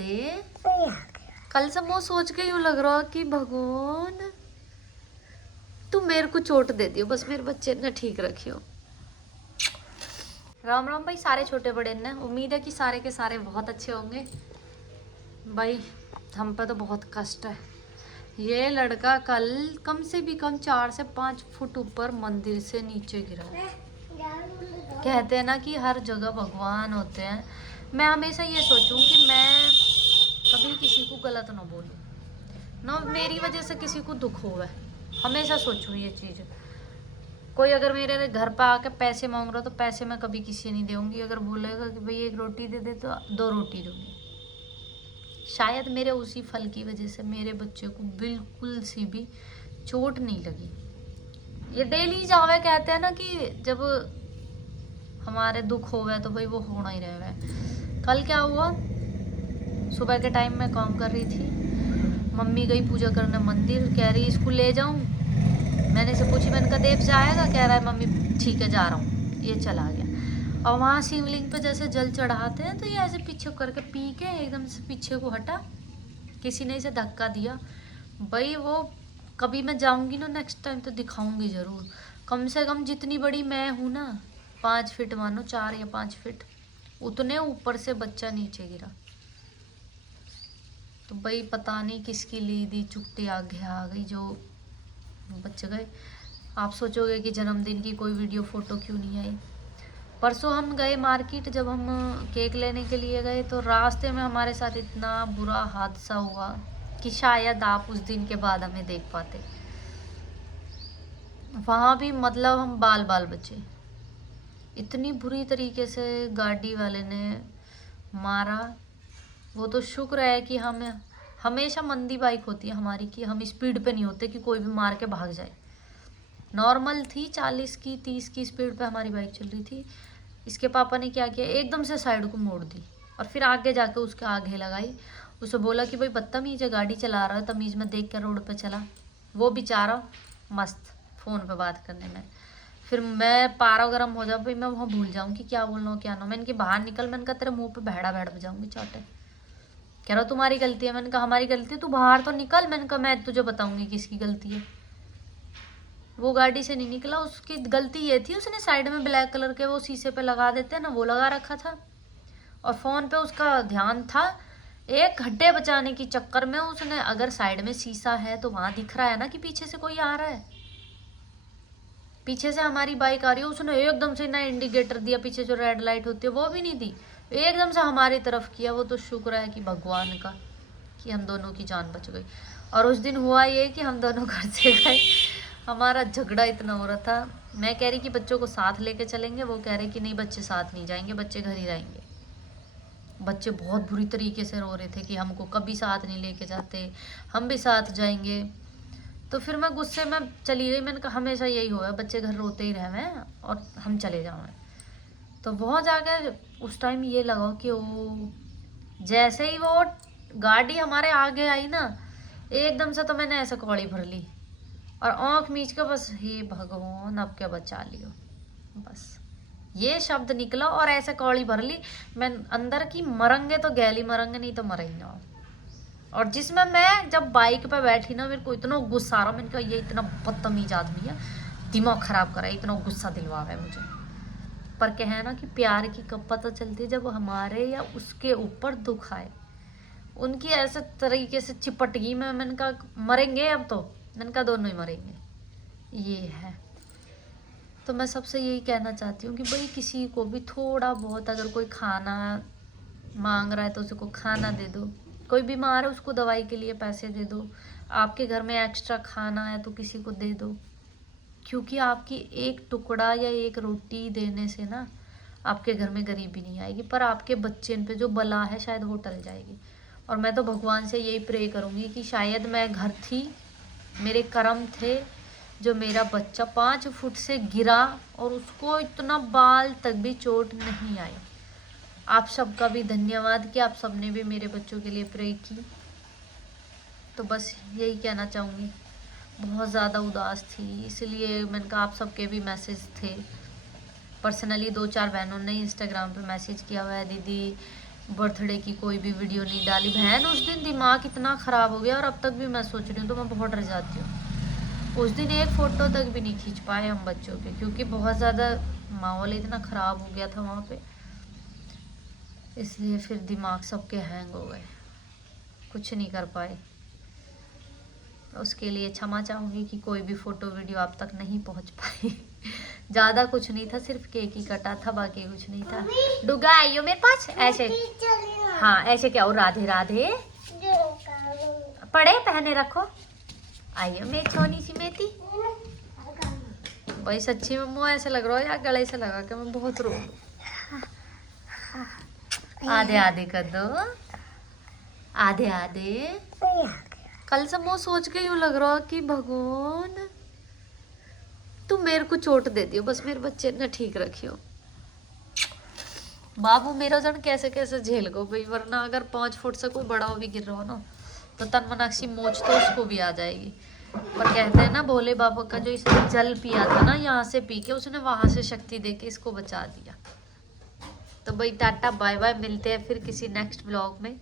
दे। कल से मैं सोच के यूं लग रहा कि भगवान तू मेरे को चोट दे दियो, बस मेरे बच्चे ने ठीक रखियो। राम राम भाई सारे छोटे बड़े ने, उम्मीद है कि सारे के सारे बहुत अच्छे होंगे। भाई हम पे तो बहुत कष्ट है। ये लड़का कल कम से भी कम 4 से 5 फुट ऊपर मंदिर से नीचे गिरा है। कहते हैं ना कि हर जगह भगवान होते हैं। मैं हमेशा ये सोचूं कि मैं कभी किसी को गलत ना बोलूं, ना मेरी वजह से किसी को दुख होवे। हमेशा सोचूं ये चीज़। कोई अगर मेरे घर पे आके पैसे मांग रहा तो पैसे मैं कभी किसी नहीं दूंगी। अगर बोलेगा कि भाई एक रोटी दे दे तो 2 रोटी दूंगी। शायद मेरे उसी फल की वजह से मेरे बच्चे को बिल्कुल सी भी चोट नहीं लगी। ये डेली जावे, कहते हैं ना कि जब हमारे दुख होवे तो भाई वो होना ही रहे। कल क्या हुआ, सुबह के टाइम में काम कर रही थी, मम्मी गई पूजा करने मंदिर, कह रही इसको ले जाऊं। मैंने से पूछी, मैंने कहा देव जाएगा? कह रहा है मम्मी ठीक है जा रहा हूँ। ये चला गया। और वहाँ शिवलिंग पे जैसे जल चढ़ाते हैं तो ये ऐसे पीछे करके पी के एकदम से पीछे को हटा, किसी ने इसे धक्का दिया। भाई वो कभी मैं जाऊंगी ना नेक्स्ट टाइम तो दिखाऊंगी ज़रूर। कम से कम जितनी बड़ी मैं हूँ ना, 5 फीट मानो, 4 या 5 फीट, उतने ऊपर से बच्चा नीचे गिरा। तो भाई पता नहीं किसकी ली दी चुट्टी आगे आ गई जो बच गए। आप सोचोगे कि जन्मदिन की कोई वीडियो फ़ोटो क्यों नहीं आई। परसों हम गए मार्केट, जब हम केक लेने के लिए गए तो रास्ते में हमारे साथ इतना बुरा हादसा हुआ कि शायद आप उस दिन के बाद हमें देख पाते। वहाँ भी मतलब हम बाल बाल बचे। इतनी बुरी तरीके से गाड़ी वाले ने मारा। वो तो शुक्र है कि हम हमेशा मंदी बाइक होती है हमारी कि हम स्पीड पे नहीं होते कि कोई भी मार के भाग जाए। नॉर्मल थी, 40 की 30 की स्पीड पे हमारी बाइक चल रही थी। इसके पापा ने क्या किया, एकदम से साइड को मोड़ दी और फिर आगे जाके उसके आगे लगाई। उसे बोला कि भाई बदतमीज है, गाड़ी चला रहा है, तमीज़ में देख कर रोड पे चला। वो बेचारा मस्त फ़ोन पे बात करने में। फिर मैं पारा गर्म हो जाऊँ, भाई मैं वहाँ भूल जाऊँ कि क्या बोलना हो क्या ना। मैंने कि बाहर निकल, मैंने कहा तेरे मुँह पे भेड़ा भेड़ बजाऊँगी चाटे। कह रहा तुम्हारी गलती है। मैंने कहा हमारी गलती है, तू बाहर तो निकल। मैंने कहा मैं तुझे बताऊँगी किसकी गलती है। वो गाड़ी से नहीं निकला, उसकी गलती ये थी उसने साइड में ब्लैक कलर के वो शीशे पे लगा देते हैं ना, वो लगा रखा था। और फ़ोन पे उसका ध्यान था, एक गड्ढे बचाने की चक्कर में उसने, अगर साइड में शीशा है तो वहाँ दिख रहा है ना कि पीछे से कोई आ रहा है, पीछे से हमारी बाइक आ रही है, उसने एकदम से ना इंडिकेटर दिया, पीछे जो रेड लाइट होती है वो भी नहीं दी, एकदम से हमारी तरफ किया। वो तो शुक्र है कि भगवान का कि हम दोनों की जान बच गई। और उस दिन हुआ ये कि हम दोनों घर से गए, हमारा झगड़ा इतना हो रहा था। मैं कह रही कि बच्चों को साथ लेके चलेंगे, वो कह रहे कि नहीं बच्चे साथ नहीं जाएंगे, बच्चे घर ही रहेंगे। बच्चे बहुत बुरी तरीके से रो रहे थे कि हमको कभी साथ नहीं लेके जाते, हम भी साथ जाएंगे। तो फिर मैं गुस्से में चली गई। मैंने कहा हमेशा यही होगा, बच्चे घर रोते ही रहे और हम चले जाएँ। तो वहाँ जाकर उस टाइम ये लगा कि वो जैसे ही वो गाड़ी हमारे आगे आई ना, एकदम से तो मैंने ऐसे कौड़ी भर ली और आँख मीच के बस हे भगवान अब क्या बचा लियो, बस ये शब्द निकला और ऐसे कौड़ी भर ली। मैं अंदर की मरेंगे तो गैली मरेंगे, नहीं तो मरे ही ना। और जिसमें मैं जब बाइक पे बैठी ना, मेरे को इतना गुस्सा आ रहा, मैंने कहा ये इतना बदतमीज आदमी है, दिमाग खराब करा है, इतना गुस्सा दिलवा है मुझे। पर कहे ना कि प्यार की कब पता चलती है, जब हमारे या उसके ऊपर दुख आए। उनकी ऐसे तरीके से चिपट गई मैं, मैंने कहा मरेंगे अब तो, मैंने कहा दोनों ही मरेंगे। ये है। तो मैं सबसे यही कहना चाहती हूँ कि भाई किसी को भी थोड़ा बहुत, अगर कोई खाना मांग रहा है तो उसको खाना दे दो, कोई बीमार है उसको दवाई के लिए पैसे दे दो, आपके घर में एक्स्ट्रा खाना है तो किसी को दे दो। क्योंकि आपकी एक टुकड़ा या एक रोटी देने से ना आपके घर में गरीबी नहीं आएगी, पर आपके बच्चे पे जो बला है शायद वो टल जाएगी। और मैं तो भगवान से यही प्रे करूँगी कि शायद मैं घर थी, मेरे कर्म थे, जो मेरा बच्चा 5 फुट से गिरा और उसको इतना बाल तक भी चोट नहीं आई। आप सबका भी धन्यवाद कि आप सबने भी मेरे बच्चों के लिए प्रे की। तो बस यही कहना चाहूँगी। बहुत ज़्यादा उदास थी, इसलिए मैंने कहा आप सबके भी मैसेज थे। पर्सनली 2-4 बहनों ने इंस्टाग्राम पे मैसेज किया हुआ है, दीदी बर्थडे की कोई भी वीडियो नहीं डाली। बहन उस दिन दिमाग इतना ख़राब हो गया, और अब तक भी मैं सोच रही हूँ तो मैं बहुत डर जाती हूँ। उस दिन एक फ़ोटो तक भी नहीं खींच पाए हम बच्चों के, क्योंकि बहुत ज़्यादा माहौल इतना ख़राब हो गया था वहाँ पे, इसलिए फिर दिमाग सबके हैंग हो गए, कुछ नहीं कर पाए। उसके लिए क्षमा चाहूँगी कि कोई भी फ़ोटो वीडियो आप तक नहीं पहुँच पाई। ज़्यादा कुछ नहीं था, सिर्फ केक ही कटा था, बाकी कुछ नहीं था। डुगा आइयो मेरे पास ऐसे। हाँ ऐसे क्या हो, राधे राधे पड़े पहने रखो। आइयो मेरी छोटी सी बेटी। भाई सच्ची में मुँह ऐसे लग रहा है या गले से लगा के मैं बहुत रो। आधे आधे कर दो, आधे आधे। कल से मुँह सोच के यूँ लग रहा कि भगवान तुम मेरे को चोट दे दियो, बस मेरे बच्चे ने ठीक रखियो। बाबू मेरा जन कैसे कैसे झेल गो भाई, वरना अगर 5 फुट से कोई बड़ा भी गिर रहा हो ना तो तन मनाक्षी मोच तो उसको भी आ जाएगी। पर कहते हैं ना भोले बाबा का जो इसने जल पिया था ना, यहाँ से पी के उसने वहां से शक्ति दे के इसको बचा दिया। तो भाई टाटा बाय बाय, मिलते हैं फिर किसी नेक्स्ट ब्लॉग में।